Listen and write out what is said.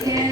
Yeah.